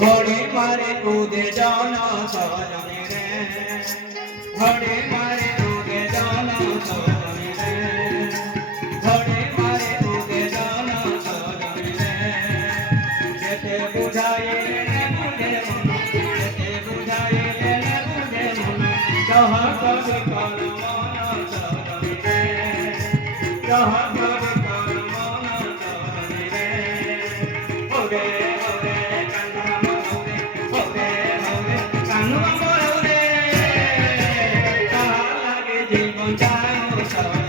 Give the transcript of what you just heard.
ঘড়ি মারে উদে জন সজনে রে ঘড়ি মারে উদে জন সজনে রে ঘড়ি মারে উদে জন সজনে রে যেতে বুঝাইলে নে বুঝে মন যেতে বুঝাইলে নে বুঝে মন যাহা কবি কর মন সজনে রে যাহা কবি কর মন সজনে রে ওরে জীবন